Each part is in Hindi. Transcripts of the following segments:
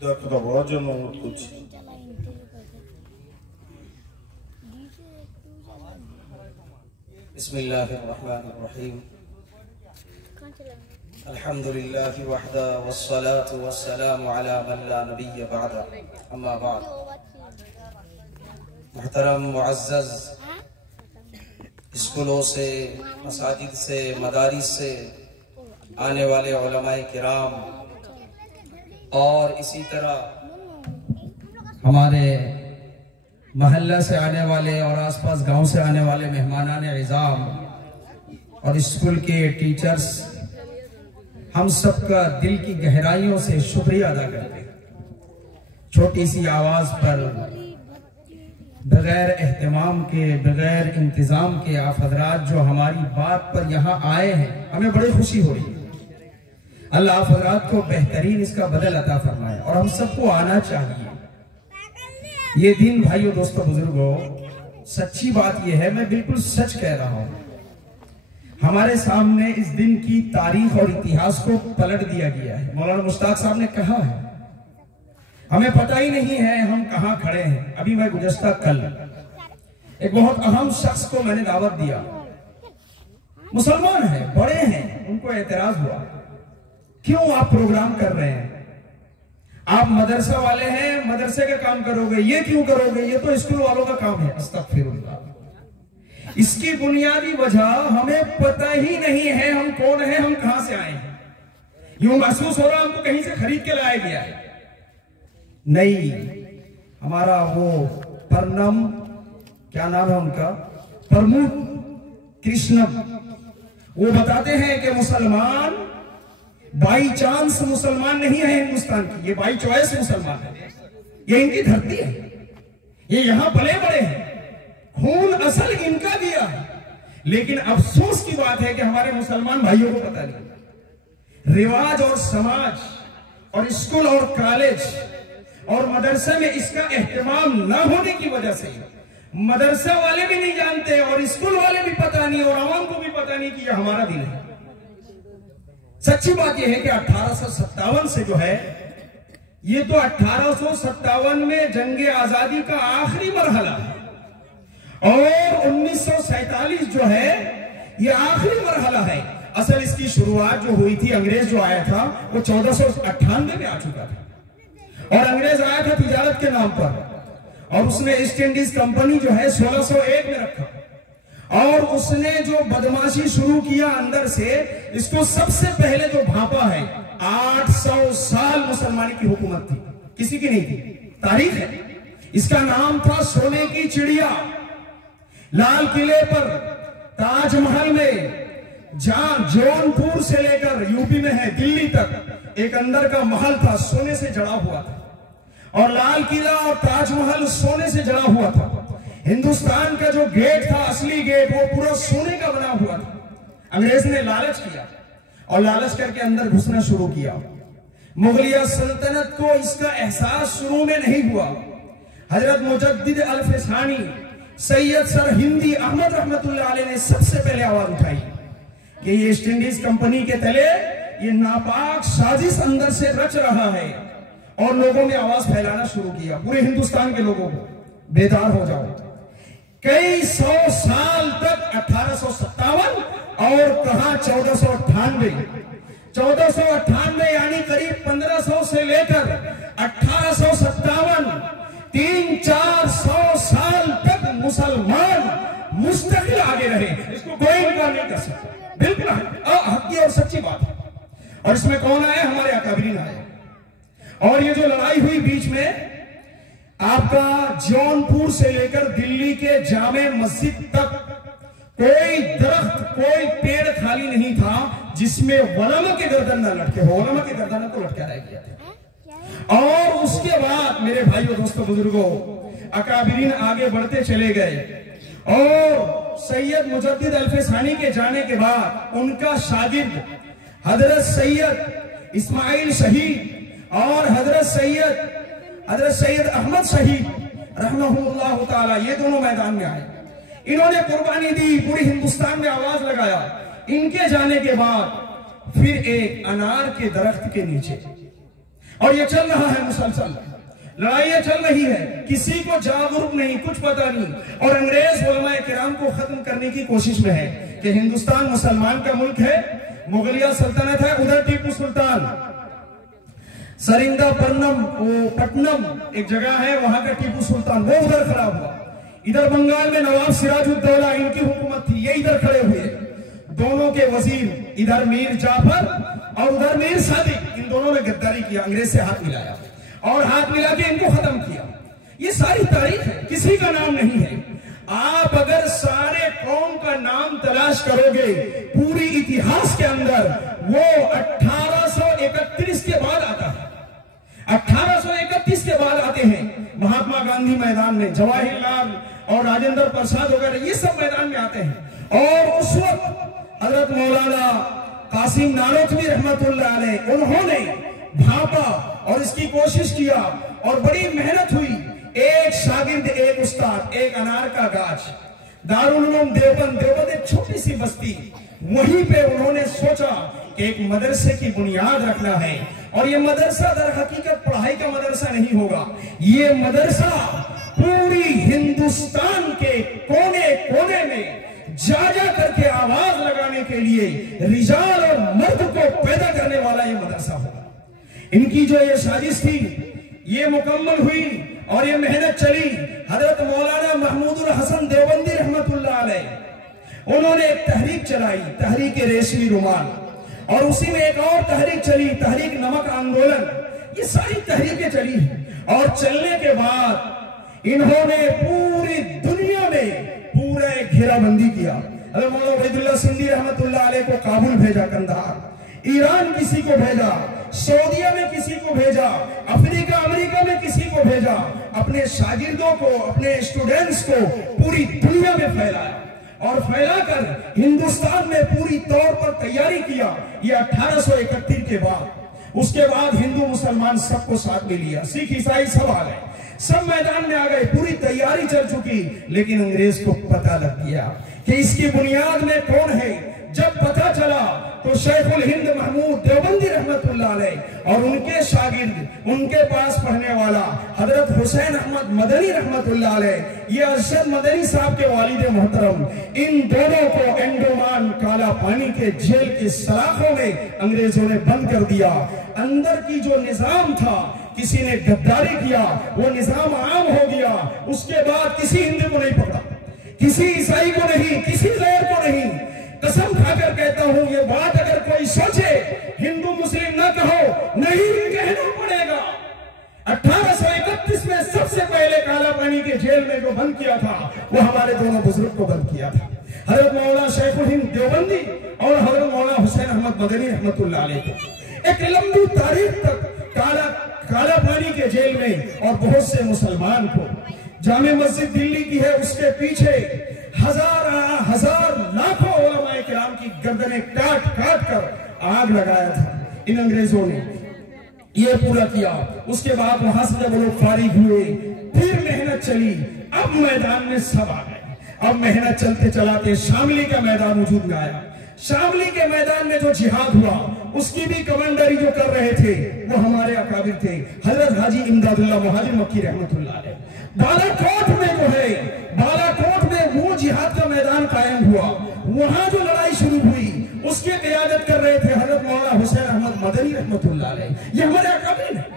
দয়া বলার জন্য অনুরোধ করছি। बिस्मिल्लाहिर रहमानिर रहीम। अल्हम्दुलिल्लाहि वहदा वस्सलातु वस्सलामु अला मन ला नबिय्य बअदा। अम्मा बाद। मुहतरम मुअज़्ज़ज़ स्कूलों से, मसाजिद से, मदारिस से आने वाले उलमाए किराम और इसी तरह हमारे महल्ला से आने वाले और आसपास गांव से आने वाले मेहमानान इज़ाम और स्कूल के टीचर्स, हम सबका दिल की गहराइयों से शुक्रिया अदा करते हैं। छोटी सी आवाज पर बगैर एहतमाम के, बगैर इंतजाम के आप हजरात जो हमारी बात पर यहाँ आए हैं, हमें बड़ी खुशी हो रही है। अल्लाह आप हजरात को बेहतरीन इसका बदल अता फरमाए और हम सबको आना चाहिए। ये दिन भाइयों, दोस्तों, बुजुर्गों, सच्ची बात यह है, मैं बिल्कुल सच कह रहा हूं, हमारे सामने इस दिन की तारीख और इतिहास को पलट दिया गया है। मौलाना मुश्ताक साहब ने कहा है, हमें पता ही नहीं है हम कहां खड़े हैं। अभी मैं गुज़श्ता कल एक बहुत अहम शख्स को मैंने दावत दिया, मुसलमान है, बड़े हैं, उनको एतराज हुआ, क्यों आप प्रोग्राम कर रहे हैं, आप मदरसा वाले हैं, मदरसे का काम करोगे, ये क्यों करोगे, ये तो स्कूल वालों का काम है। अस्तगफिरुल्लाह। इसकी बुनियादी वजह हमें पता ही नहीं है हम कौन है, हम कहां से आए हैं। यूं महसूस हो रहा हमको कहीं से खरीद के लाया गया है। नहीं, हमारा वो परनम, क्या नाम है उनका, प्रमुख कृष्णम, वो बताते हैं कि मुसलमान बाई चांस मुसलमान नहीं है हिंदुस्तान की, ये बाई चॉइस मुसलमान है, ये इनकी धरती है, ये यहां पले बड़े हैं, खून असल इनका दिया है। लेकिन अफसोस की बात है कि हमारे मुसलमान भाइयों को पता नहीं। रिवाज और समाज और स्कूल और कॉलेज और मदरसे में इसका एहतमाम न होने की वजह से मदरसा वाले भी नहीं जानते और स्कूल वाले भी पता नहीं और आवाम को भी पता नहीं कि यह हमारा दिन है। सच्ची बात यह है कि 1857 से जो है, ये तो 1857 में जंगे आजादी का आखिरी मरहला है और 1947 जो है ये आखिरी मरहला है। असल इसकी शुरुआत जो हुई थी, अंग्रेज जो आया था वो 1498 में आ चुका था और अंग्रेज आया था तिजारत के नाम पर और उसने ईस्ट इंडीज कंपनी जो है 1601 में रखा और उसने जो बदमाशी शुरू किया अंदर से, इसको सबसे पहले जो भांपा है, 800 साल मुसलमानी की हुकूमत थी, किसी की नहीं थी, तारीख है। इसका नाम था सोने की चिड़िया। लाल किले पर, ताजमहल में, जहां जौनपुर से लेकर यूपी में है दिल्ली तक, एक अंदर का महल था, सोने से जड़ा हुआ था और लाल किला और ताजमहल सोने से जड़ा हुआ था। हिंदुस्तान का जो गेट था, असली गेट, वो पूरा सोने का बना हुआ था। अंग्रेज ने लालच किया और लालच करके अंदर घुसना शुरू किया। मुगलिया सल्तनत को इसका एहसास शुरू में नहीं हुआ। हजरत मुजद्दिद अल-फिसानी, सैयद सर हिंदी अहमद रहमतुल्लाह अलैह ने सबसे पहले आवाज उठाई कि ये ईस्ट इंडीज कंपनी के तले ये नापाक साजिश अंदर से रच रहा है और लोगों में आवाज फैलाना शुरू किया, पूरे हिंदुस्तान के लोगों को, बेदार हो जाओ। कई 100 साल तक 1857 और कहा 1498 यानी करीब 1500 से लेकर 1857, 300-400 साल तक मुसलमान मुस्तकिल आगे रहे। इसको कोई इनकार नहीं कर सकता, बिल्कुल हकी और सच्ची बात है। और इसमें कौन आए? हमारे अकाबिरीन आए। और ये जो लड़ाई हुई बीच में, आपका जौनपुर से लेकर दिल्ली के जामे मस्जिद तक कोई दरख्त, कोई पेड़ खाली नहीं था जिसमें वलमा के गर्दन न लटके हो। वलमा के गर्दन को लटका रह गया था। और उसके बाद मेरे भाइयों, दोस्तों, बुजुर्गों, अकाबिरीन आगे बढ़ते चले गए और सैयद मुजद्दिद अल-फिसानी के जाने के बाद उनका शागिर्द हजरत सैयद इस्माइल शहीद और हजरत सैयद अहमद शहीद रहमहुल्लाह ताला, ये दोनों मैदान में आए। इन्होंने कुर्बानी दी, पूरी हिंदुस्तान में आवाज लगाया। इनके जाने के बाद फिर एक अनार के दरख्त के नीचे और ये चल रहा है मुसलसल, लड़ाइयां चल रही है, किसी को जागरूक नहीं, कुछ पता नहीं। और अंग्रेज उलमाए किराम को खत्म करने की कोशिश में है कि हिंदुस्तान मुसलमान का मुल्क है, मुगलिया सल्तनत है, उधर टीपू सुल्तान, सरिंदा पट्टनम एक जगह है, वहां का टीपू सुल्तान वो उधर खड़ा हुआ। इधर बंगाल में नवाब सिराजुद्दौला, इनकी हुकूमत थी, ये इधर खड़े हुए। दोनों के वजीर, इधर मीर जाफर और उधर मीर सादिक, इन दोनों ने गद्दारी किया, अंग्रेज से हाथ मिलाया और हाथ मिला के इनको खत्म किया। ये सारी तारीख है, किसी का नाम नहीं है। आप अगर सारे कौम का नाम तलाश करोगे पूरी इतिहास के अंदर, वो 1831 के बाद आता है। 1831 के बाद आते हैं महात्मा गांधी मैदान में, जवाहरलाल और राजेंद्र प्रसाद वगैरह ये सब मैदान में आते हैं। और उस वक्त हजरत मौलाना कासिम नानोतवी रहमतुल्लाह अलैह, उन्होंने भापा और इसकी कोशिश किया और बड़ी मेहनत हुई। एक शागिर्द, एक उस्ताद, एक अनार का गाछ, दारुल उलूम देवबंद, देवबंद एक छोटी सी बस्ती, वहीं पे उन्होंने सोचा कि एक मदरसे की बुनियाद रखना है। और ये मदरसा दर हकीकत पढ़ाई का मदरसा नहीं होगा, ये मदरसा पूरी हिंदुस्तान के कोने कोने में जा जा करके आवाज लगाने के लिए रिजाल और मर्द को पैदा करने वाला ये मदरसा होगा। इनकी जो ये साजिश थी ये मुकम्मल हुई और ये मेहनत चली। हजरत मौलाना महमूदुल हसन देवबंदी रहमतुल्लाह अलैह, उन्होंने एक तहरीक चलाई, तहरीक रेशमी रुमाल, और उसी में एक और तहरीक चली, तहरीक नमक आंदोलन। ये सारी तहरीकें चली और चलने के बाद इन्होंने पूरी दुनिया में पूरा एक घेराबंदी किया। हजरत मौलाना उबैदुल्लाह सिंधी रहमतुल्लाह अलैह को काबुल भेजा, कंधार, ईरान किसी को भेजा, सऊदीया में किसी को भेजा, अफ्रीका अमेरिका में किसी को भेजा, अपने शागिर्दों को, अपने स्टूडेंट्स को पूरी दुनिया में फैलाया और फैलाकर हिंदुस्तान में पूरी तौर पर तैयारी किया। ये 1831 के बाद, उसके बाद हिंदू मुसलमान सबको साथ में लिया, सिख ईसाई सब आ गए, सब मैदान में आ गए, पूरी तैयारी चल चुकी। लेकिन अंग्रेज को पता लग गया कि इसकी बुनियाद में कौन है। जब पता चला तो शेखुल हिंद महमूद देवबंदी रहमतुल्लाह अलैह और उनके शागिर्द, उनके पास पढ़ने वाला हजरत हुसैन अहमद मदनी रहमतुल्लाह अलैह, ये अरशद मदनी साहब के वालिद मोहतरम, इन दोनों को अंडमान काला पानी के जेल की सलाखों में अंग्रेजों ने बंद कर दिया। अंदर की जो निजाम था, किसी ने गद्दारी किया, वो निजाम आम हो गया। उसके बाद किसी हिंदू को नहीं पकड़ा, किसी ईसाई को नहीं, किसी गैर को नहीं। कसम खाकर कहता हूं, ये बात अगर कोई सोचे, हिंदू मुस्लिम ना कहो, नहीं कहना पड़ेगा। 1831 में सबसे पहले काला पानी के जेल में जो बंद किया था, वो हमारे दोनों बुजुर्ग को बंद किया था, हजरत मौलाना शेखुल हिंद देवबंदी और हजरत मौलाना हुसैन अहमद मदनी रहमतुल्लाह अलैह को। एक लंबी तारीख तक काला पानी के जेल में, और बहुत से मुसलमान को, जामे मस्जिद दिल्ली की है, उसके पीछे हजार लाखों उलमाए किराम की गर्दनें काट काट कर आग लगाया था इन अंग्रेजों ने। ये पूरा किया। उसके बाद वहां से जब लोग फारिग हुए, फिर मेहनत चली। अब मैदान में सब आ गए। अब मेहनत चलते चलाते शामली का मैदान वजूद में आया। शामली के मैदान में जो जिहाद हुआ, उसकी भी कमांडरी जो कर रहे थे वो हमारे अकाबिर थे, हजरत हाजी इमदादुल्लाह मुहाजिर मक्की रहमतुल्लाह अलैह। बालाकोट में जो है, बालाकोट में वो जिहाद का मैदान कायम हुआ। वहां जो लड़ाई शुरू हुई, उसकी क़यादत कर रहे थे हजरत मौलाना हुसैन अहमद मदनी रहमतुल्लाह अलैह। ये हमारे अकाबिर हैं।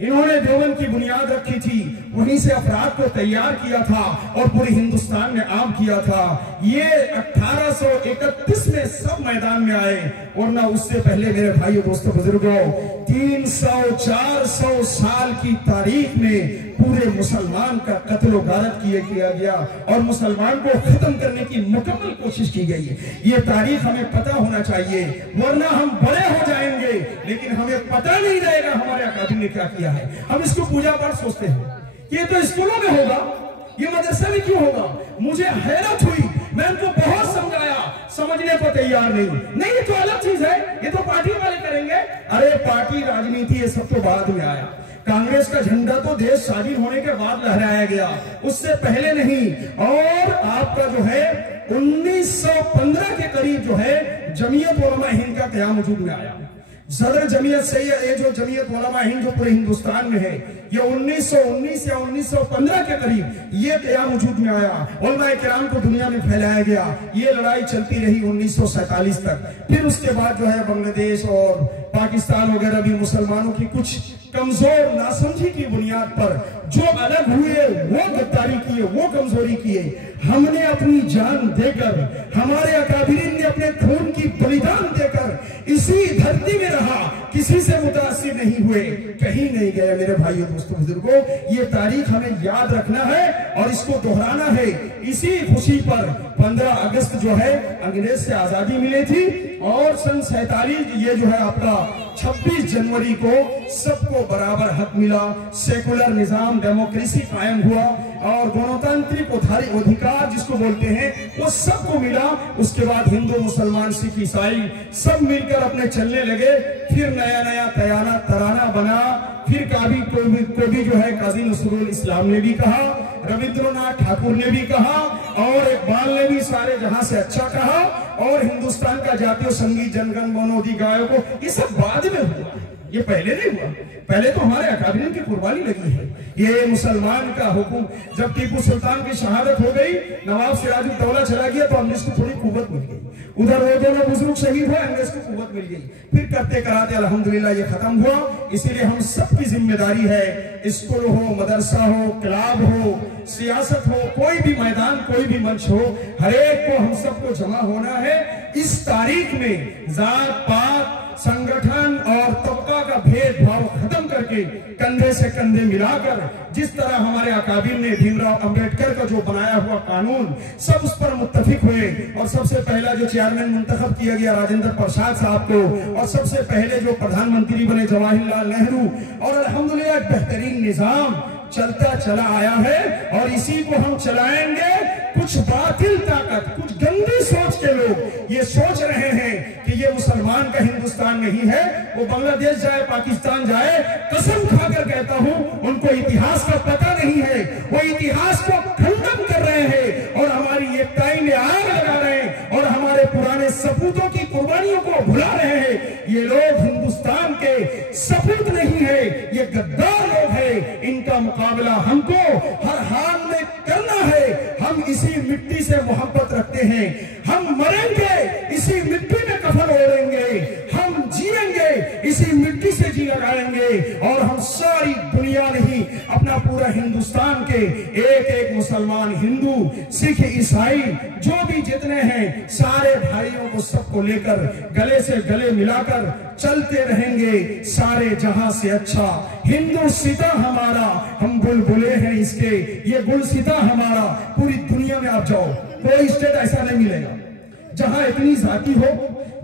इन्होंने देवबंद की बुनियाद रखी थी, वहीं से अफराद को तैयार किया था और पूरे हिंदुस्तान में आम किया था। ये 1831 में सब मैदान में आए, वरना उससे पहले मेरे भाइयों दोस्तों बुजुर्गों, 300-400 साल की तारीख में पूरे मुसलमान का कत्ल गारत किया गया और मुसलमान को खत्म करने की मुकम्मल कोशिश की गई। ये तारीख हमें पता होना चाहिए, वरना हम बड़े हो जाएंगे लेकिन हमें पता नहीं रहेगा हमारे अकाबिर ने क्या किया है। हम इसको पूजा पाठ सोचते हैं, ये तो स्कूलों में होगा, ये मदरसे में क्यों होगा। मुझे हैरत हुई, मैं उनको बहुत समझाया, समझने को तैयार नहीं। ये तो अलग चीज है, ये तो पार्टी वाले करेंगे। अरे पार्टी राजनीति ये सब तो बाद में आया। कांग्रेस का झंडा तो देश स्वाधीन होने के बाद लहराया गया, उससे पहले नहीं। और आपका जो है 1915 के करीब जो है जमीयत उलमा हिंद का क़याम वजूद में आया। सदर जमीयत सैयद, ये जो जमीयत उलमा हिंद जो पूरे हिंदुस्तान में है, ये 1919 या 1915 के करीब ये क़याम वजूद में आया। उलमा किराम को दुनिया में फैलाया गया। ये लड़ाई चलती रही 1947 तक। फिर उसके बाद जो है बांग्लादेश और पाकिस्तान वगैरह भी मुसलमानों की कुछ कमजोर नासमझी की बुनियाद पर जो अलग हुए, वो गद्दारी किए, वो कमजोरी किए। हमने अपनी जान देकर, हमारे अकाबिरीन ने अपने खून की बलिदान देकर इसी धरती में रहा, किसी से मुतासिर नहीं हुए, कहीं नहीं गए। मेरे भाइयों दोस्तों बुजुर्गों, ये तारीख हमें याद रखना है और इसको दोहराना है। इसी खुशी पर 15 अगस्त जो है अंग्रेज से आजादी मिली थी और सन 47 ये जो है आपका 26 जनवरी को सबको बराबर हक मिला, सेकुलर निजाम डेमोक्रेसी कायम हुआ और गणतांत्रिक अधिकार जिसको बोलते हैं वो सबको मिला। उसके बाद हिंदू मुसलमान सिख ईसाई सब मिलकर अपने चलने लगे। फिर नया नया तराना बना। फिर को भी जो है काजी नसरुल इस्लाम ने भी कहा, रविंद्रनाथ ठाकुर ने भी कहा और इकबाल ने भी सारे जहां से अच्छा कहा। और हिंदुस्तान का जातीय संगीत जनगण मन अधिकारों को, ये सब बाद में हुआ, ये पहले नहीं हुआ। पहले तो हमारे अकाबिरीन की कुर्बानी लगी है। ये मुसलमान का हुक्म, जब टीपू सुल्तान की शहादत हो गई, नवाब सिराजुद्दौला चला गया तो अंग्रेज को थोड़ी कुव्वत मिल गई। उधर वो दोनों बुजुर्ग शहीद हुए, अंग्रेज को कुव्वत मिल गई। फिर करते कराते अल्हम्दुलिल्लाह ये खत्म हुआ। इसीलिए हम सबकी जिम्मेदारी है, स्कूल हो, मदरसा हो, क्लब हो, सियासत हो, कोई भी मैदान, कोई भी मंच हो, हर एक को हम सबको जमा होना है। इस तारीख में जात पात संगठन और तबका का भेदभाव खत्म करके कंधे से कंधे मिलाकर जिस तरह हमारे अकाबिर ने भीमराव अंबेडकर का जो बनाया हुआ कानून, सब उस पर मुत्तफिक हुए। और सबसे पहला जो चेयरमैन मुंतखब किया गया राजेंद्र प्रसाद साहब को, और सबसे पहले जो प्रधानमंत्री बने जवाहरलाल नेहरू, और अल्हम्दुलिल्लाह एक बेहतरीन निजाम चलता चला आया है और इसी को हम चलाएंगे। कुछ बातिल ताकत, कुछ गंदी सोच के लोग ये सोच रहे हैं कि ये मुसलमान का हिंदुस्तान नहीं है, वो बांग्लादेश जाए, पाकिस्तान जाए। कसम खाकर कहता हूं, उनको इतिहास का पता नहीं है। वो इतिहास को खंडन कर रहे हैं और हमारी एकताई में आग लगा रहे हैं और हमारे पुराने सपूतों की कुर्बानियों को भुला रहे हैं। ये लोग हिंदुस्तान के सपूत नहीं है, ये गद्दार लोग हैं। इनका मुकाबला हमको हर हाल में करना है। हम इसी मिट्टी से मोहब्बत रखते हैं। हम मरेंगे इसी मिट्टी में कफन ओढ़ेंगे, हम जिएंगे इसी मिट्टी से जी लगाएंगे। और हम सारी दुनिया नहीं, अपना पूरा हिंदुस्तान के एक एक मुसलमान, हिंदू, सिख, ईसाई जो भी जितने हैं, सारे भाइयों को सबको लेकर गले से गले मिलाकर चलते रहेंगे। सारे जहां से अच्छा हिंदू सीता हमारा, हम बुलबुले हैं इसके, ये गुल सीता हमारा। पूरी दुनिया में आप जाओ, कोई स्टेट ऐसा नहीं मिलेगा जहां इतनी जाति हो,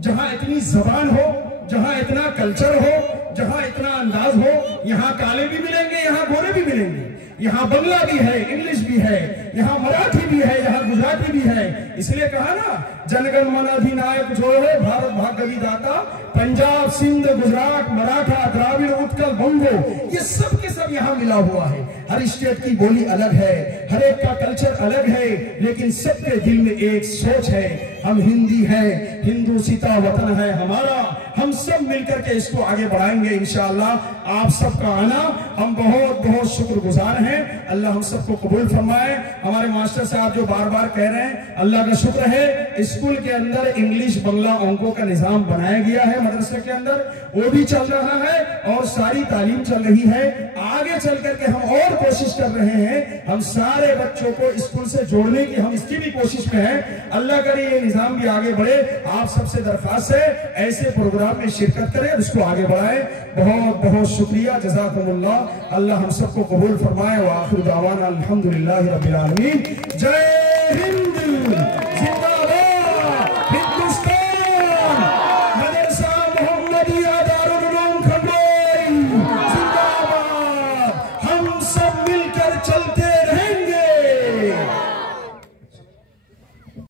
जहां इतनी जबान हो, जहां इतना कल्चर हो, जहां इतना अंदाज हो। यहाँ काले भी मिलेंगे, यहाँ गोरे भी मिलेंगे, यहाँ बंगला भी है, इंग्लिश भी है, यहाँ मराठी भी है, यहाँ गुजराती भी है। इसलिए कहा ना, जनगण मन अधिनायक जो है भारत भाग्य विधाता, पंजाब, सिंध, गुजरात, मराठा, द्राविड़, उत्कल, बंगो, ये सब के सब यहाँ मिला हुआ है। हर स्टेट की बोली अलग है, हर एक का कल्चर अलग है, लेकिन सबके दिल में एक सोच है, हम हिंदी हैं, हिंदू सीता वतन है हमारा। हम सब मिलकर के इसको आगे बढ़ाएंगे इंशाअल्लाह। आप सबका आना हम बहुत बहुत शुक्रगुजार हैं। अल्लाह हम सबको कबूल फरमाए। हमारे मास्टर साहब जो बार बार कह रहे हैं, अल्लाह का शुक्र है, स्कूल के अंदर इंग्लिश, बंगला, अंकों का निजाम बनाया गया है। मदरसे के अंदर वो भी चल रहा है और सारी तालीम चल रही है। आगे चल करके हम और कोशिश कर रहे हैं, हम सारे बच्चों को स्कूल से जोड़ने की हम इसकी भी कोशिश में हैं। अल्लाह करे ये निजाम भी आगे बढ़े। आप सबसे दरख्वास्त है, ऐसे प्रोग्राम में शिरकत करें, उसको आगे बढ़ाएं। बहुत बहुत शुक्रिया, जज़ाकुमुल्लाह। अल्लाह हम सबको कबूल फरमाए। व आखिर दावाना अल्हम्दुलिल्लाहि रब्बिल आलमीन। जय हिंद।